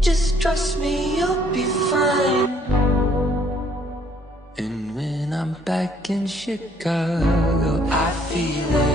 Just trust me, you'll be fine. And when I'm back in Chicago, I feel it.